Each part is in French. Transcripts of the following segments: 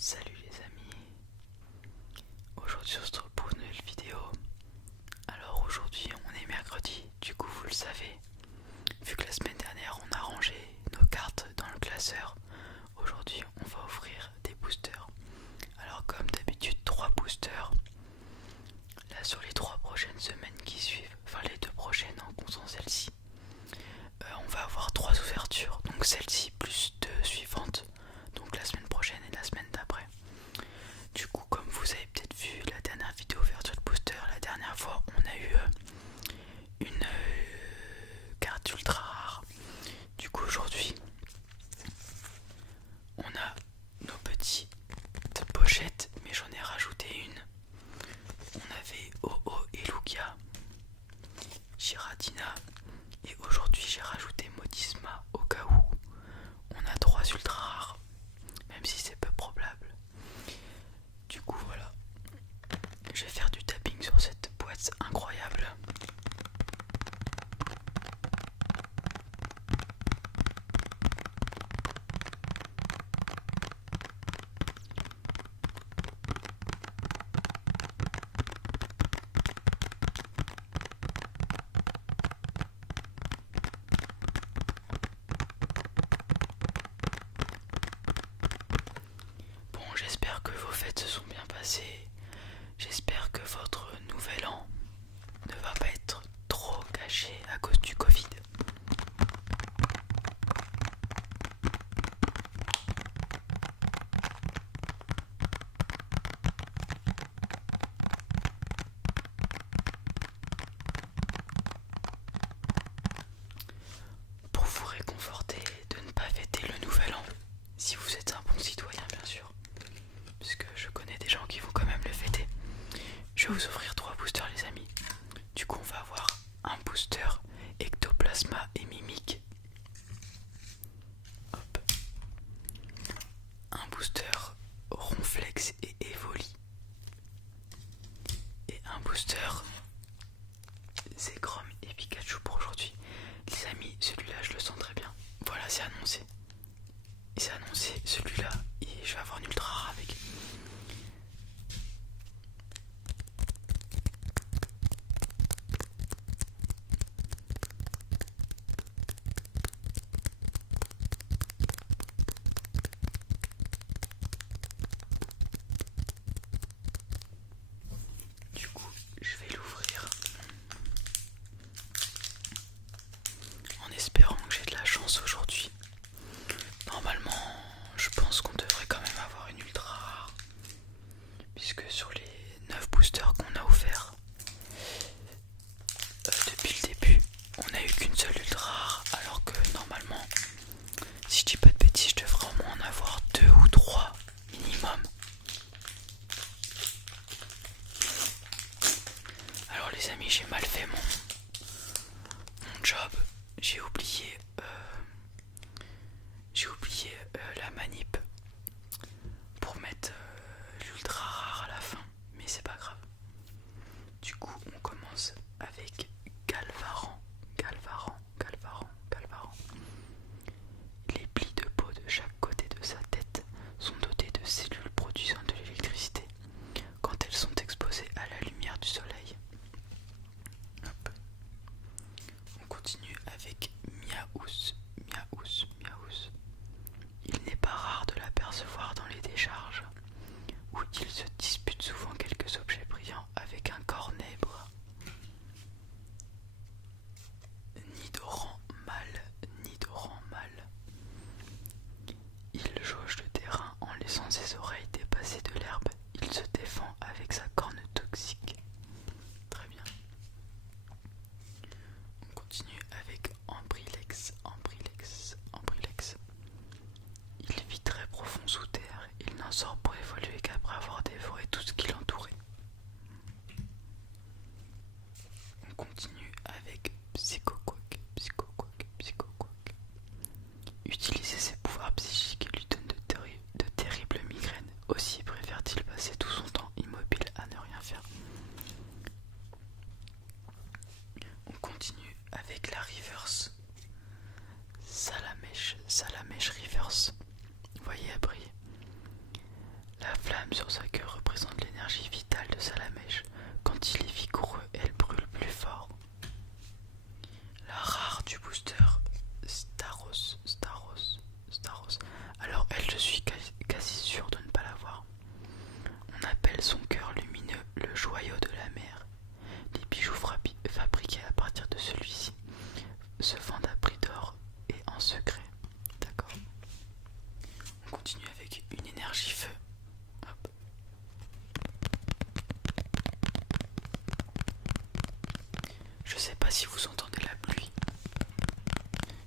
Salut les amis, aujourd'hui on se retrouve pour une nouvelle vidéo. Alors aujourd'hui on est mercredi, du coup vous le savez, vu que la semaine dernière on a rangé nos cartes dans le classeur, aujourd'hui on va offrir des boosters. Alors comme d'habitude 3 boosters, là sur les 3 prochaines semaines qui suivent, enfin les 2 prochaines en comptant celle-ci, on va avoir 3 ouvertures, donc celle-ci plus 2 suivantes, donc la semaine prochaine et la semaine d'après. Du coup, comme vous avez peut-être vu la dernière vidéo ouverture de booster, la dernière fois on a eu une carte ultra rare. Du coup aujourd'hui on a nos petites pochettes, mais j'en ai rajouté une. On avait Oo et Lugia, Giratina, et aujourd'hui j'ai rajouté Modisma au cas où. On a 3 ultra rares, même si c'est peu probable. Du coup voilà, je vais faire du tapping sur cette boîte incroyable. Bon, j'espère que vos fêtes se sont bien passées. J'espère que votre nouvel an ne va pas être trop gâché à cause du Covid. Pour vous réconforter de ne pas fêter le nouvel an, si vous êtes un bon citoyen bien sûr, puisque je connais des gens qui vont quand même le fêter, je vais vous offrir 3 boosters les amis. Du coup on va avoir un booster Ectoplasma et Mimique, hop, un booster Ronflex et Evoli, et un booster Zekrom et Pikachu pour aujourd'hui. Les amis, celui-là je le sens très bien. Voilà, c'est annoncé. C'est annoncé, celui-là, et je vais avoir une ultra rare avec. Du coup, je vais l'ouvrir en espérant que j'ai de la chance aujourd'hui. Normalement, je pense qu'on devrait quand même avoir une ultra rare, puisque sur les 9 boosters qu'on a offerts depuis le début, on n'a eu qu'une seule ultra rare, alors que normalement, si je dis pas de bêtises, je devrais au moins en avoir 2 ou 3 minimum. Alors les amis, j'ai mal fait mon job, j'ai oublié la manip pour mettre l'ultra rare à la fin, mais c'est pas grave. Du coup on commence avec Galvaran. Les plis de peau de chaque côté de sa tête sont dotés de cellules produisant de l'électricité quand elles sont exposées à la lumière du soleil. Hop. On continue avec Miaous. Il n'est pas rare de l'apercevoir dans les décharges, où il se dispute souvent quelques objets brillants avec un corps nèbre. Nidoran mâle. Il jauge le terrain en laissant ses oreilles dépasser de l'herbe. Il se défend avec sa corne toxique. Très bien. On continue avec Ambrilex. Il vit très profond sous terre. Il n'en sort pour évoluer qu'après avoir dévoré tout ce qui l'entourait. On continue avec Psychoquack. Utiliser ses pouvoirs psychiques lui donne de terribles migraines. Aussi préfère-t-il passer tout son temps immobile à ne rien faire. On continue avec la reverse. Salamèche reverse. Vous voyez, elle brille. flamme sur sa queue représente l'énergie vitale de Salamèche. Quand il est vigoureux, elle brûle plus fort. La rare du booster Staros. Alors elle, je suis quasi sûr de ne pas l'avoir. On appelle son cœur lumineux le joyau de la mer. Les bijoux fabriqués à partir de celui-ci se vendent à prix d'or et en secret. D'accord. On continue avec une énergie feu. Hop. Je sais pas si vous entendez la pluie.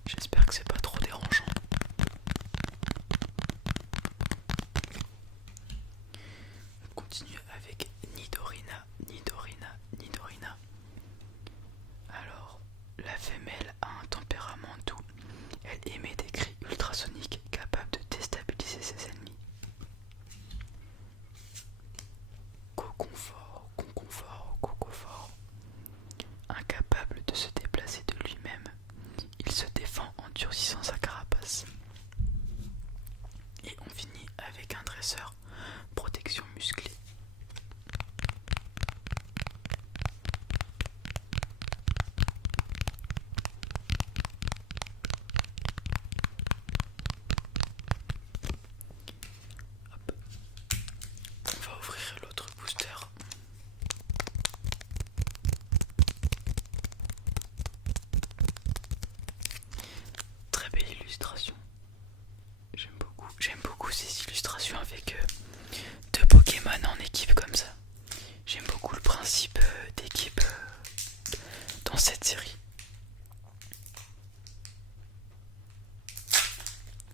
J'espère que c'est pas trop dérangeant. On continue avec Nidorina. Alors, la femelle a un tempérament doux. Elle émet des cris ultrasoniques capables de déstabiliser ses ennemis. Coconfort. Incapable de se déplacer de lui-même, il se défend en durcissant sa carapace. Et on finit avec un dresseur, protection musclée. Hop. On va ouvrir l'autre booster. Très belle illustration. J'aime beaucoup ces illustrations avec deux Pokémon en équipe comme ça. J'aime beaucoup le principe d'équipe dans cette série.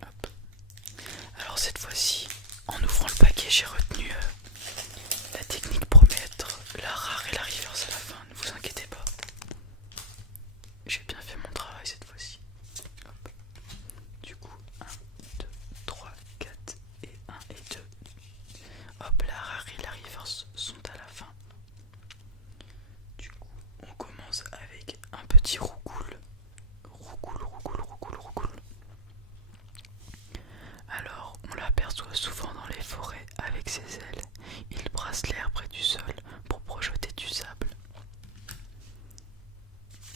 Hop. Alors cette fois-ci, en ouvrant le paquet, j'ai retenu la technique pour mettre la rare et la reverse à la fin. Ne vous inquiétez pas. J'ai bien fait mon travail cette fois-ci. Hop. Du coup, 1, 2, 3, 4 et 1 et 2. Hop, la rare et la reverse sont à la fin. Du coup, on commence avec un petit roucoule. Alors, on l'aperçoit souvent dans les forêts avec ses ailes. Il brasse l'air près du sol pour projeter du sable.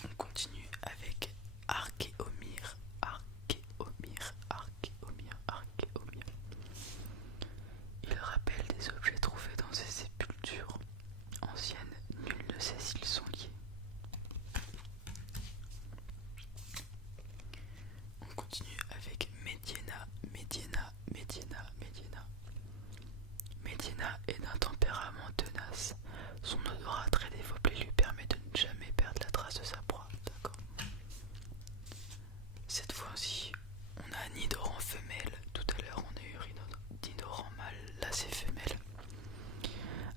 On continue avec Archéomir. Il rappelle des objets trouvés dans ces sépultures anciennes. Nul ne sait s'ils sont liés. On continue avec Mediena. Mediena est d'un tempérament tenace. Son odorat très développé lui permet de ne jamais perdre la trace de sa proie. D'accord. Cette fois-ci, on a un Nidoran femelle. Tout à l'heure, on a eu Nidoran mâle. Là, c'est femelle.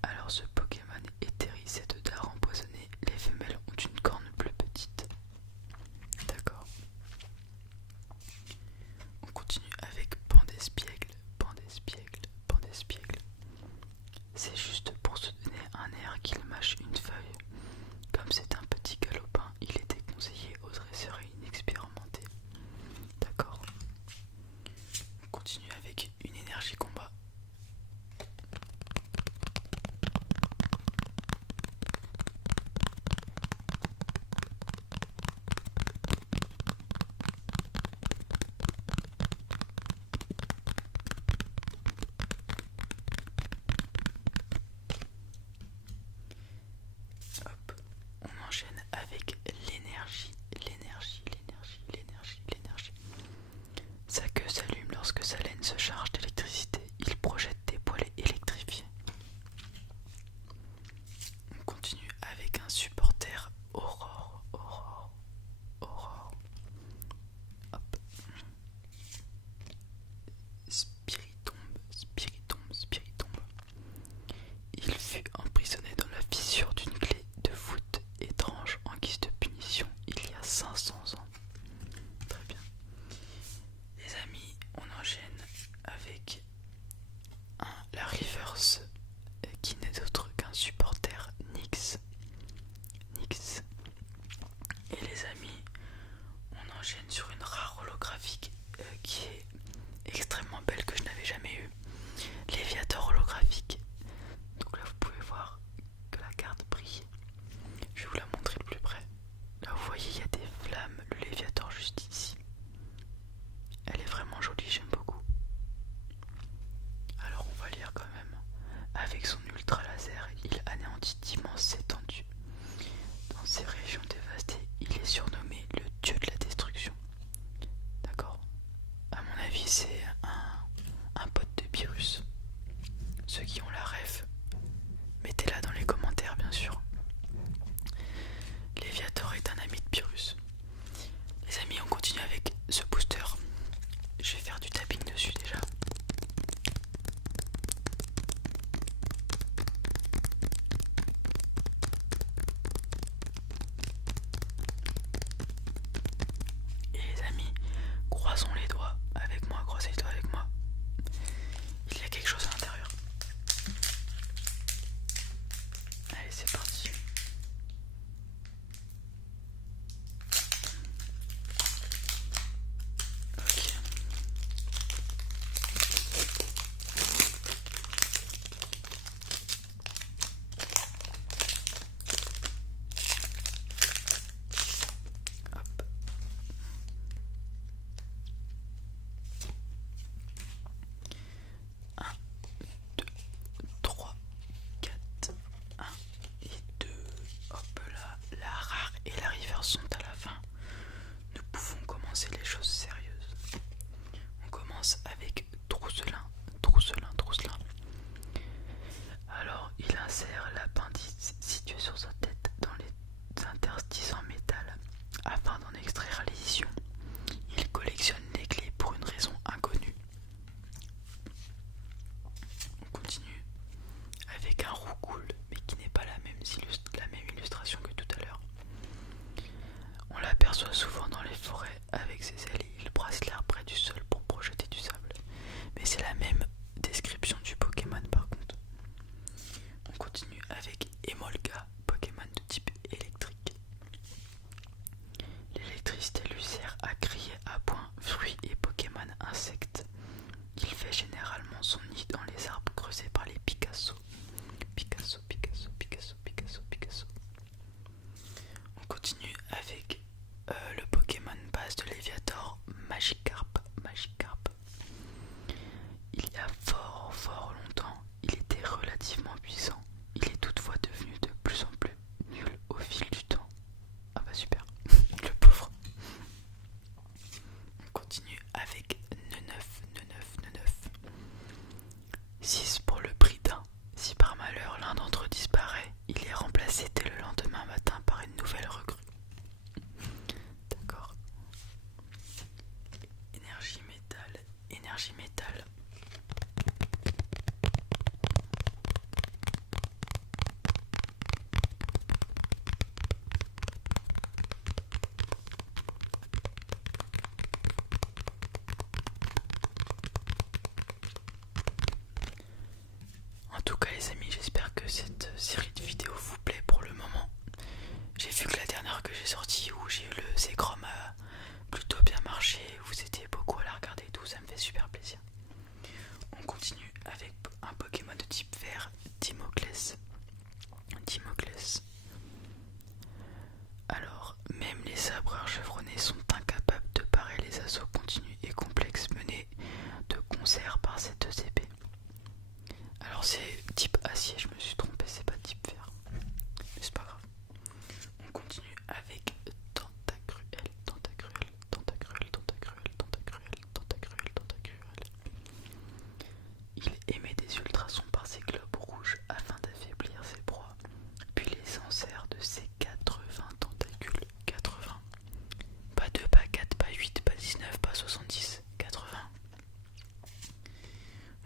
Alors, ce Pokémon éthérise et de dard empoisonné. Les femelles ont une corne plus petite. D'accord. On continue avec Pandespiègle. C'est juste pour se donner un air qu'il mâche une feuille. Comme c'est un graphique. Donc là vous pouvez voir que la carte brille. Je vais vous la montrer de plus près. Là vous voyez il y a des flammes, le Léviator juste ici. Elle est vraiment jolie, j'aime beaucoup. Alors on va lire quand même. Avec son ultra laser, il anéantit d'immenses étendues. Dans ces régions dévastées, il est surnommé le dieu de la destruction. D'accord. À mon avis c'est un pote de Pyrrhus. Ceux qui ont la ref, mettez-la dans les commentaires bien sûr. Léviator est un ami de Pyrrhus. Les amis, on continue avec ce booster. Je vais faire du tapping dessus déjà. Et les amis, croisons les doigts avec moi, croisez les doigts avec moi. Il y a quelque chose à l'intérieur. Allez, c'est parti. Ok. Hop. 1, 2, 3, 4, 1 et 2. Hop là, la rare et la river sont à la fin. Nous pouvons commencer les choses sérieuses. On commence avec Trousselin. Alors, il insère l'appendice situé sur sa tête dans les interstices en métal afin d'en extraire l'addition. Il collectionne les clés pour une raison inconnue. On continue avec un roucoule, mais qui n'est pas la même illustration que tout à l'heure. On l'aperçoit souvent dans les forêts avec ses ailes. Il brasse l'air près du sol pour projeter du sable. Mais c'est la même description du Pokémon par contre. On continue avec Emolga, Pokémon de type électrique. L'électricité lui sert à crier à point fruits et Pokémon insectes. Il fait généralement son nid dans les arbres creusés par les Picasso. Picasso. On continue avec le Pokémon base de Léviator, Magikarp. Il y a fort longtemps, il était relativement puissant. Il est toutefois devenu de plus en plus nul au fil du temps. Ah bah super, le pauvre. On continue avec Neneuf. 6 pour le prix d'un. Si par malheur l'un d'entre eux disparaît, il est remplacé dès le lendemain matin par une nouvelle recrue. D'accord. Énergie métal. En tout cas les amis, j'espère que cette série de vidéos vous plaît pour le moment. J'ai vu que la dernière que j'ai sortie où j'ai eu le Zekrom a plutôt bien marché, vous étiez beaucoup à la regarder et tout, ça me fait super plaisir. On continue avec un Pokémon de type vert, Dimoclès. Alors, même les sabreurs chevronnés sont incapables de parer les assauts continus et complexes menés de concert par ces deux épées. Alors c'est type acier, je me suis trompé, c'est pas type fer. Mais c'est pas grave. On continue avec Tentacruel. Il émet des ultrasons par ses globes rouges afin d'affaiblir ses proies, puis les enserre de ses 80 tentacules. 80. Pas 2, pas 4, pas 8, pas 19, pas 70. 80.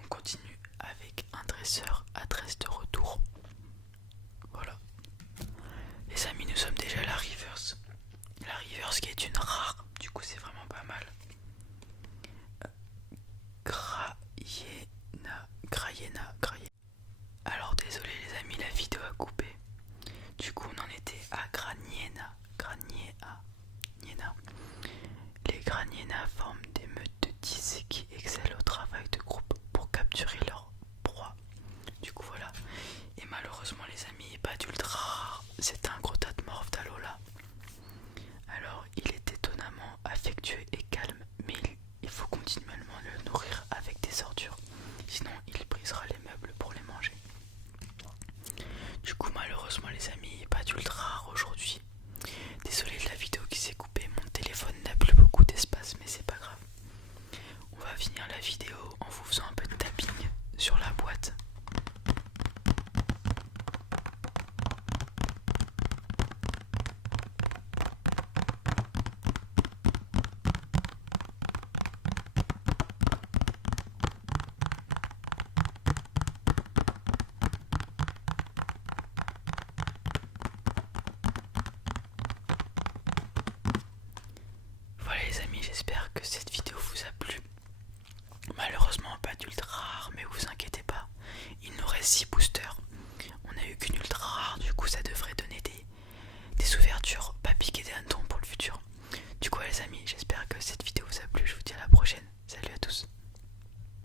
On continue avec un dresseur à tresse de retour. Voilà. Les amis, nous sommes déjà à la reverse. La reverse qui est une rare, du coup c'est vraiment pas mal. Grayena. Alors désolé les amis, la vidéo a coupé. Du coup on en était à Graniena. Les Graniena forment des meutes de 10 qui excellent au travail de groupe pour capturer leur proie malheureusement les amis, pas d'ultra rare aujourd'hui. Désolé de la vidéo qui s'est coupée, mon téléphone n'a plus beaucoup d'espace, mais c'est pas grave. On va finir la vidéo en vous faisant un peu de tapping sur la boîte. Voilà les amis, j'espère que cette vidéo vous a plu. Malheureusement pas d'ultra rare, mais vous inquiétez pas, il nous reste 6 boosters. On a eu qu'une ultra rare, du coup ça devrait donner des ouvertures pas piquées des hannetons pour le futur. Du coup les amis, j'espère